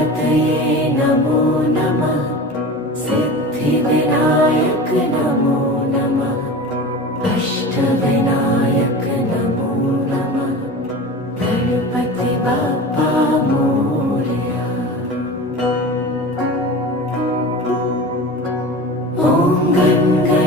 गणपतये नमो नमः। सिद्धिविनायक नमो नमः। अष्टविनायक नमो नमः। गणपति बाप्पा मोरया। ॐ गण